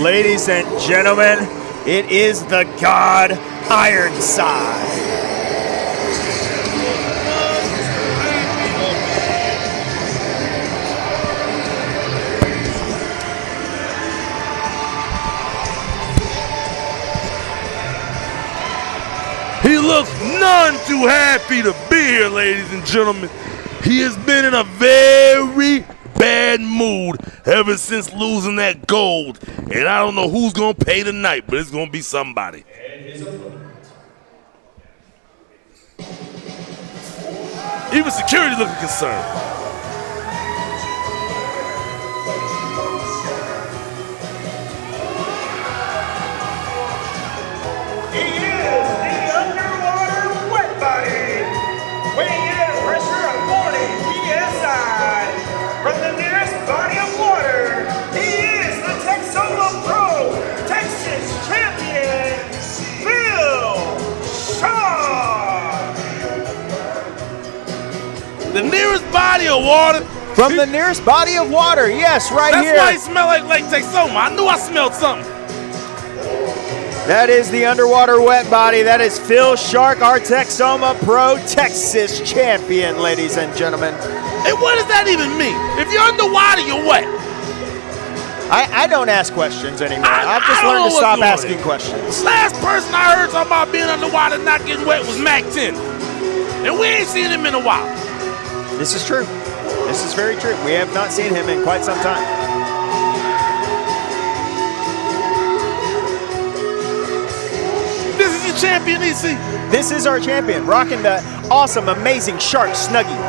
Ladies and gentlemen, it is the God Ironside. He looks none too happy to be here, ladies and gentlemen. He has been in a very bad mood ever since losing that gold. And I don't know who's going to pay tonight, but it's going to be somebody. Even security looking concerned. From the nearest body of water, he is the Texoma Pro Texas Champion, Phil Shaw. The nearest body of water? From the nearest body of water, yes, right That's here. That's why he smelled like Texoma. I knew I smelled something. That is the underwater wet body. That is Phil Shark, our Texoma Pro Texas Champion, ladies and gentlemen. Hey, what does that even mean? If you're underwater, you're wet. I don't ask questions anymore. I've just learned to stop asking questions. Last person I heard talking about being underwater and not getting wet was Mac 10. And we ain't seen him in a while. This is true. This is very true. We have not seen him in quite some time. This is your champion, EC. This is our champion, rocking the awesome, amazing Shark Snuggie.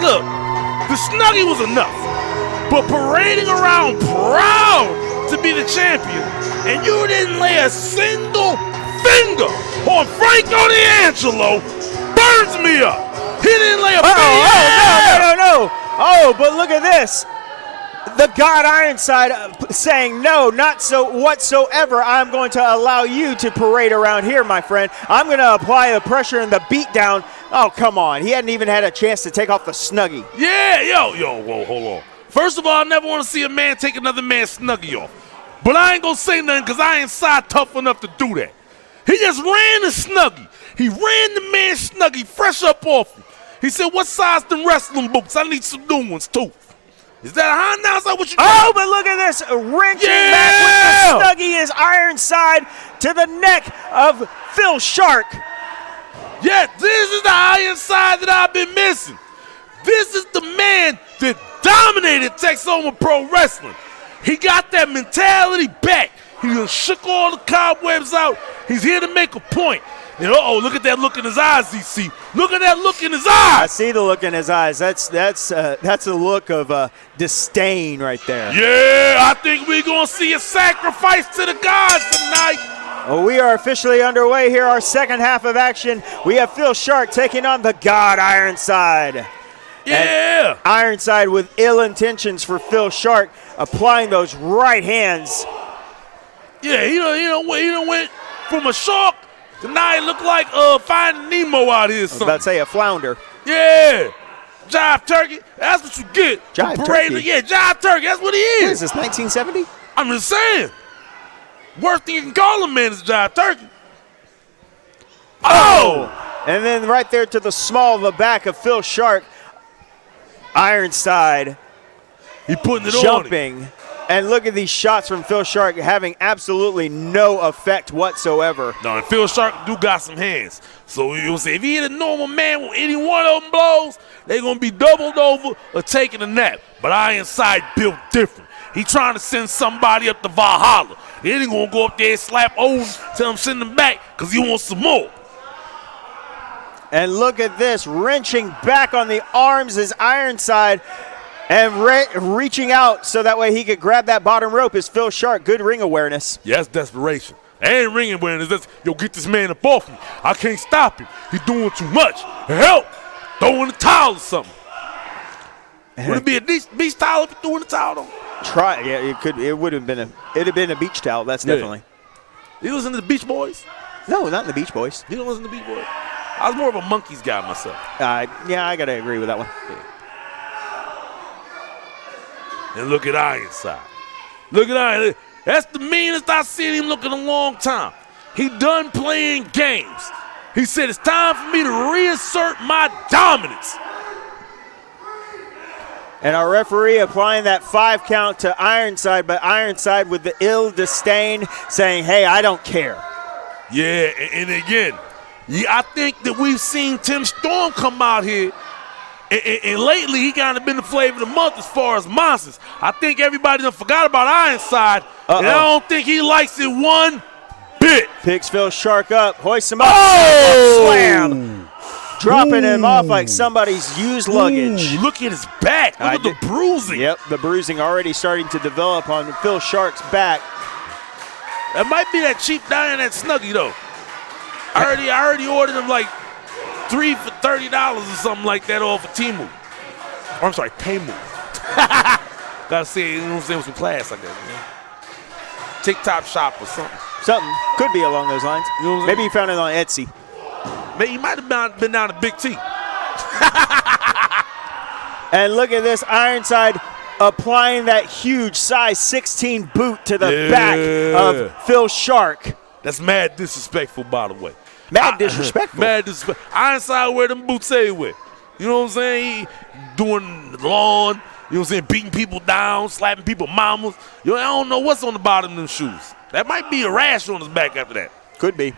Look, the Snuggie was enough, but parading around proud to be the champion, and you didn't lay a single finger on Franco D'Angelo, burns me up. He didn't lay a finger. No. Oh, but look at this. The God Ironside saying, no, not so whatsoever. I'm going to allow you to parade around here, my friend. I'm going to apply the pressure and the beat down. Oh, come on. He hadn't even had a chance to take off the Snuggie. Yeah, whoa, hold on. First of all, I never want to see a man take another man's Snuggie off. But I ain't going to say nothing because I ain't side tough enough to do that. He just ran the Snuggie. He ran the man's Snuggie fresh up off him. He said, what size them wrestling boots? I need some new ones, too. Is that a high now? Is that what you doing? Oh, but look at this. Wrenching back with the Snuggie is Ironside to the neck of Phil Shark. Yeah, this is the Ironside that I've been missing. This is the man that dominated Texoma Pro Wrestling. He got that mentality back. He done shook all the cobwebs out. He's here to make a point. And look at that look in his eyes, DC. Look at that look in his eyes. I see the look in his eyes. That's a look of disdain right there. Yeah, I think we're going to see a sacrifice to the gods tonight. Well, we are officially underway here, our second half of action. We have Phil Shark taking on the God Ironside. Yeah. And Ironside with ill intentions for Phil Shark, applying those right hands. Yeah, he done went from a shark to now he look like Finding Nemo out here. I was about to say a flounder. Yeah. Jive turkey. That's what you get. Jive turkey? Yeah, jive turkey. That's what he is. What is this, 1970? I'm just saying. Worst thing you can call a man is jive turkey. Oh! And then right there to the small of the back of Phil Shark, Ironside. He putting it jumping. on him. And look at these shots from Phil Shark having absolutely no effect whatsoever. No, and Phil Shark do got some hands. So you'll see, if he hit a normal man with any one of them blows, they're going to be doubled over or taking a nap. But Ironside built different. He trying to send somebody up to Valhalla. He ain't going to go up there and slap Odin, tell him send him back because he wants some more. And look at this, wrenching back on the arms is Ironside. And reaching out so that way he could grab that bottom rope is Phil Shark. Good ring awareness. Yeah, that's desperation. That ain't ring awareness. That's, get this man up off me. I can't stop him. He's doing too much. Help! Throw in the towel or something. Would it be a beach towel if you threw in the towel on? Try. Yeah, it could. It would have been a beach towel. That's definitely. You listen to the Beach Boys? No, not in the Beach Boys. You don't listen to the Beach Boys? I was more of a Monkeys guy myself. Yeah, I gotta agree with that one. Yeah. And look at Ironside. Look at Ironside. That's the meanest I've seen him look in a long time. He done playing games. He said, it's time for me to reassert my dominance. And our referee applying that 5 count to Ironside, but Ironside with the ill disdain saying, hey, I don't care. Yeah, and again, I think that we've seen Tim Storm come out here, and lately he kind of been the flavor of the month as far as monsters. I think everybody done forgot about Ironside, and I don't think he likes it one bit. Picks Phil Shark up, hoists him up, slam. Dropping him off like somebody's used luggage. Ooh, look at his back. Look at the bruising. Yep, the bruising already starting to develop on Phil Shark's back. That might be that cheap dine at Snuggie, though. I already ordered him like 3 for $30 or something like that off of Temu. Or I'm sorry, Temu. Gotta say, you know what I'm saying, with some class like that. You know? TikTok shop or something. Something. Could be along those lines. You know what I'm Maybe you found it on Etsy. Maybe he might have been down to Big T. And look at this, Ironside applying that huge size 16 boot to the back of Phil Shark. That's mad disrespectful, by the way. Mad disrespectful. Mad disrespectful. Ironside wear them boots anyway. You know what I'm saying? He doing the lawn, you know what I'm saying, beating people down, slapping people mamas. I don't know what's on the bottom of them shoes. That might be a rash on his back after that. Could be.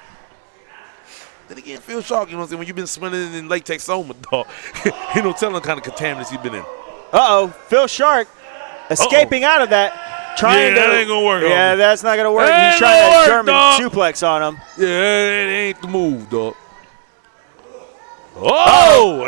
Then again, Phil Shark, you know what I'm saying, when you've been swimming in Lake Texoma, dog, you know, telling the kind of contaminants he's been in. Phil Shark escaping out of that. Trying that ain't gonna work. Yeah, that's not gonna work. He's trying to German suplex on him. Yeah, it ain't the move, dog. Oh!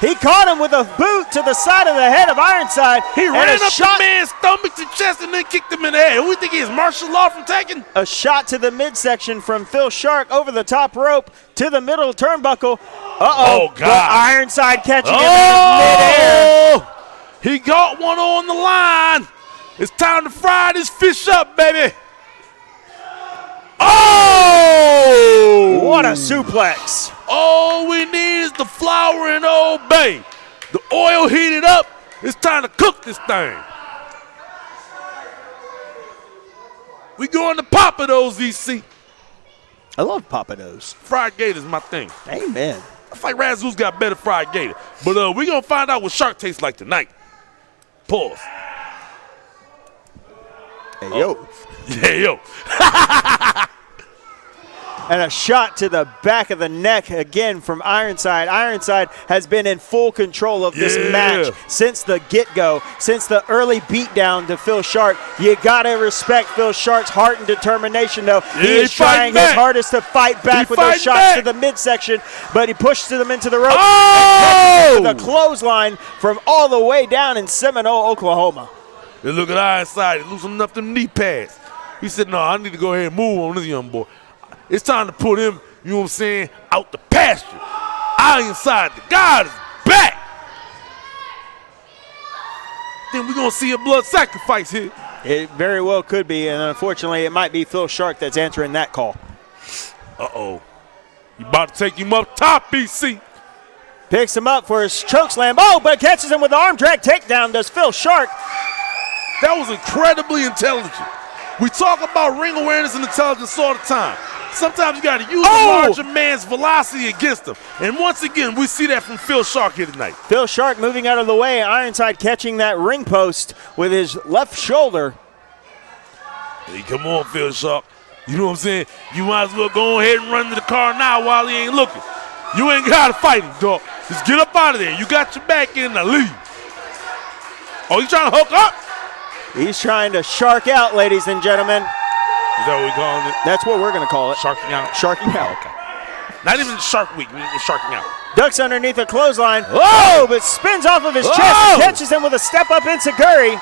He caught him with a boot to the side of the head of Ironside. He ran up the man's stomach to chest and then kicked him in the head. Who do you think he is, martial law from Tekken? A shot to the midsection from Phil Shark over the top rope to the middle turnbuckle. Oh, God. But Ironside catching him in midair. He got one on the line. It's time to fry this fish up, baby. Oh! What a suplex. All we need is the flour and Old Bay. The oil heated up. It's time to cook this thing. We going to Papados, VC. I love Papados. Fried gator's my thing. Amen. I think Razoo's got better fried gator. But we're going to find out what Shark tastes like tonight. Pause. Hey, yo. Yeah, yo. And a shot to the back of the neck again from Ironside. Ironside has been in full control of this match since the get-go, since the early beatdown to Phil Shark. You got to respect Phil Shark's heart and determination, though. He is trying his hardest to fight back with those shots to the midsection, but he pushes them into the rope and with a clothesline from all the way down in Seminole, Oklahoma. They look at Ironside. He's losing enough them knee pads. He said, no, I need to go ahead and move on this young boy. It's time to put him, you know what I'm saying, out the pasture. Ironside, the God is back. Then we're going to see a blood sacrifice here. It very well could be, and unfortunately, it might be Phil Shark that's answering that call. Uh-oh. You about to take him up top, BC. Picks him up for his chokeslam. Oh, but catches him with the arm drag takedown, does Phil Shark. That was incredibly intelligent. We talk about ring awareness and intelligence all the time. Sometimes you got to use the larger man's velocity against him. And once again, we see that from Phil Shark here tonight. Phil Shark moving out of the way. Ironside catching that ring post with his left shoulder. Hey, come on, Phil Shark. You know what I'm saying? You might as well go ahead and run to the car now while he ain't looking. You ain't got to fight him, dog. Just get up out of there. You got your back in the lead. Oh, you trying to hook up? He's trying to shark out, ladies and gentlemen. Is that what we calling it? That's what we're going to call it. Sharking out? Sharking out. Okay. Not even Shark Week. We're sharking out. Ducks underneath the clothesline. Oh, but spins off of his chest and catches him with a step-up enziguri.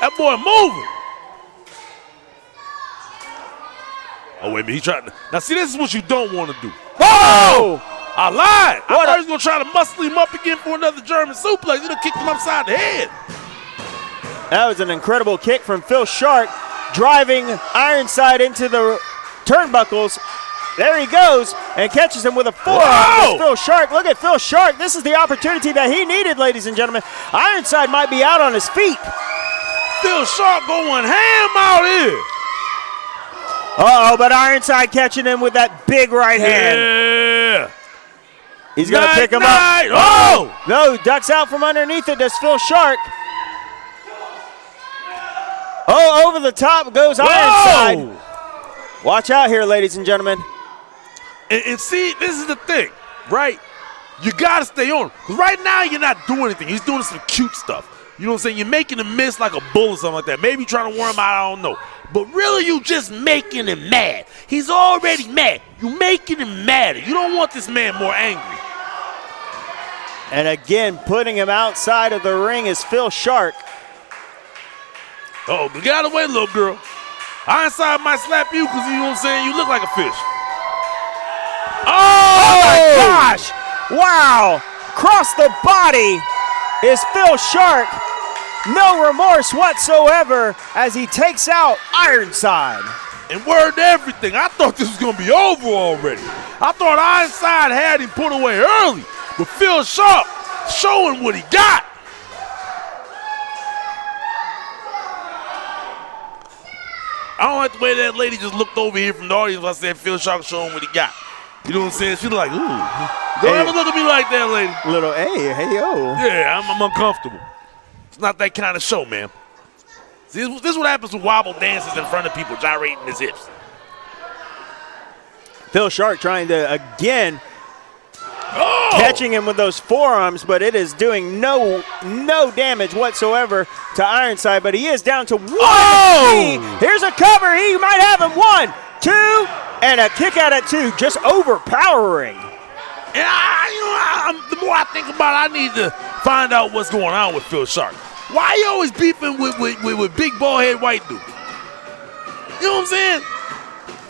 That boy moving. Oh, wait a minute. He's trying to. Now, see, this is what you don't want to do. Whoa! I lied. I thought he was going to try to muscle him up again for another German suplex. He'd have kicked him upside the head. That was an incredible kick from Phil Shark, driving Ironside into the turnbuckles. There he goes and catches him with a forearm. Phil Shark. Look at Phil Shark. This is the opportunity that he needed, ladies and gentlemen. Ironside might be out on his feet. Phil Sharp going ham out here. Uh-oh, but Ironside catching him with that big right hand. Yeah. He's going to pick him up. Oh! No, ducks out from underneath it. Does Phil Shark. Oh, over the top goes Ironside. Watch out here, ladies and gentlemen. And see, this is the thing, right? You got to stay on. Because right now, you're not doing anything. He's doing some cute stuff. You know what I'm saying? You're making him miss like a bull or something like that. Maybe trying to warm him out, I don't know. But really, you just making him mad. He's already mad. You're making him madder. You don't want this man more angry. And again, putting him outside of the ring is Phil Shark. Uh-oh, get out of the way, little girl. Ironside might slap you because, you know what I'm saying, you look like a fish. Oh my gosh! Wow! Across the body is Phil Shark. No remorse whatsoever as he takes out Ironside. And word to everything, I thought this was going to be over already. I thought Ironside had him put away early, but Phil Sharp showing what he got. I don't like the way that lady just looked over here from the audience when I said Phil Sharp showing what he got. You know what I'm saying? She's like, ooh. Don't ever look at me like that, lady. Little hey, yo. Yeah, I'm uncomfortable. It's not that kind of show, man. See, this is what happens with wobble dances in front of people gyrating his hips. Phil Shark trying to, again, catching him with those forearms, but it is doing no damage whatsoever to Ironside, but he is down to one. Here's a cover. He might have him. 1, 2, and a kick out at 2, just overpowering. And the more I think about it, I need to find out what's going on with Phil Sharp. Why you always beefing with big bald-head white dudes? You know what I'm saying?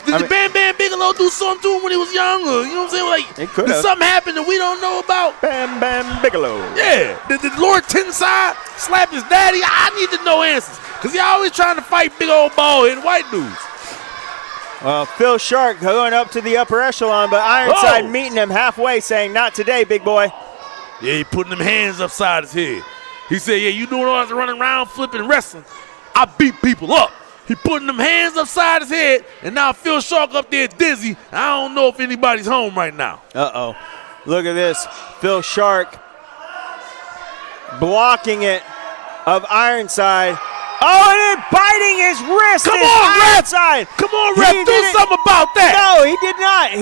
Did Bam Bam Bigelow do something to him when he was younger? You know what I'm saying? Like, did something happen that we don't know about? Bam Bam Bigelow. Yeah. Did Lord Tensai slap his daddy? I need to know answers. Because he always trying to fight big old bald-headed white dudes. Well, Phil Shark going up to the upper echelon, but Ironside meeting him halfway, saying, not today, big boy. Yeah, he putting them hands upside his head. He said, yeah, you doing all this running around, flipping and wrestling. I beat people up. He putting them hands upside his head, and now Phil Shark up there dizzy. I don't know if anybody's home right now. Uh-oh. Look at this. Phil Shark blocking it of Ironside. Oh, and then biting his wrist. Come on, Ironside. Come on, ref. Do something about that. No, he did not.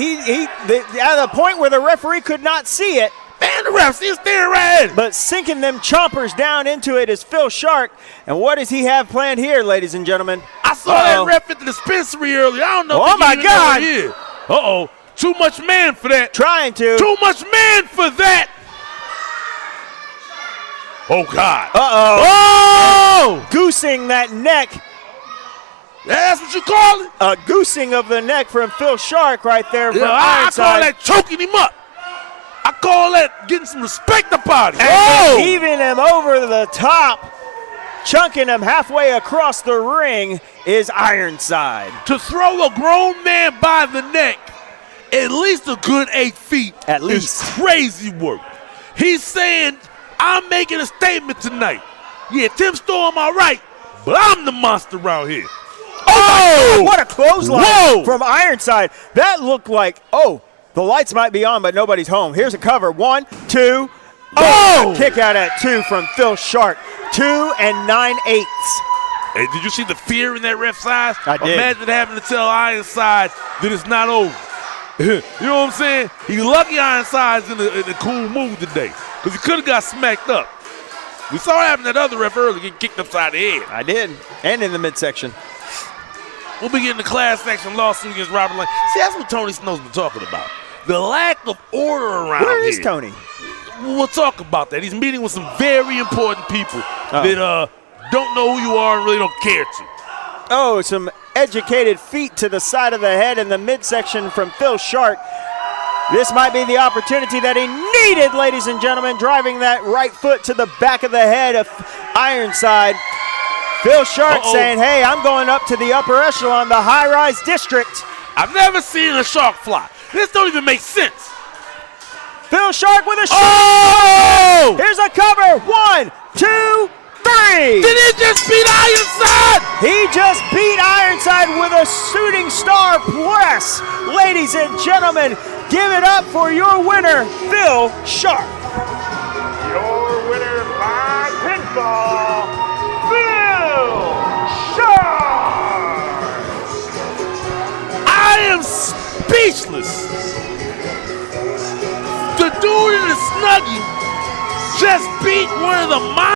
At the point where the referee could not see it. Man, the ref's still staring right at him. But sinking them chompers down into it is Phil Shark. And what does he have planned here, ladies and gentlemen? I saw that ref at the dispensary earlier. I don't know. Oh, my God. Uh-oh. Too much man for that. Trying to. Too much man for that. Oh, God. Uh-oh. Oh! Goosing that neck. That's what you call it? A goosing of the neck from Phil Shark right there from Ironside. I call that choking him up. I call that getting some respect about him. And heaving him over the top, chunking him halfway across the ring is Ironside. To throw a grown man by the neck at least a good 8 feet is crazy work. He's saying, I'm making a statement tonight. Yeah, Tim Storm, all right, but I'm the monster around here. Oh, God, what a clothesline from Ironside. That looked like, the lights might be on, but nobody's home. Here's a cover. 1, 2. Oh! Kick out at 2 from Phil Shark. 2 9/8. Hey, did you see the fear in that ref's eyes? I did. Imagine having to tell Ironside that it's not over. You know what I'm saying? He's lucky Ironside's in a cool mood today because he could have got smacked up. We saw it happen to that other ref earlier, getting kicked upside the head. I did, and in the midsection. We'll be getting the class action lawsuit against Robert Lane. See, that's what Tony Snow's been talking about. The lack of order around here. Where is Tony? We'll talk about that. He's meeting with some very important people that don't know who you are and really don't care to. Oh, some educated feet to the side of the head in the midsection from Phil Shark. This might be the opportunity that he needed, ladies and gentlemen, driving that right foot to the back of the head of Ironside. Phil Shark saying, hey, I'm going up to the upper echelon, the high-rise district. I've never seen a shark fly. This don't even make sense. Phil Shark with a shot. Oh! Here's a cover. 1, 2, 3. 3. Did he just beat Ironside? He just beat Ironside with a shooting star press. Ladies and gentlemen, give it up for your winner, Phil Sharp. Your winner by pinfall, Phil Sharp. I am speechless. The dude in the Snuggie just beat one of the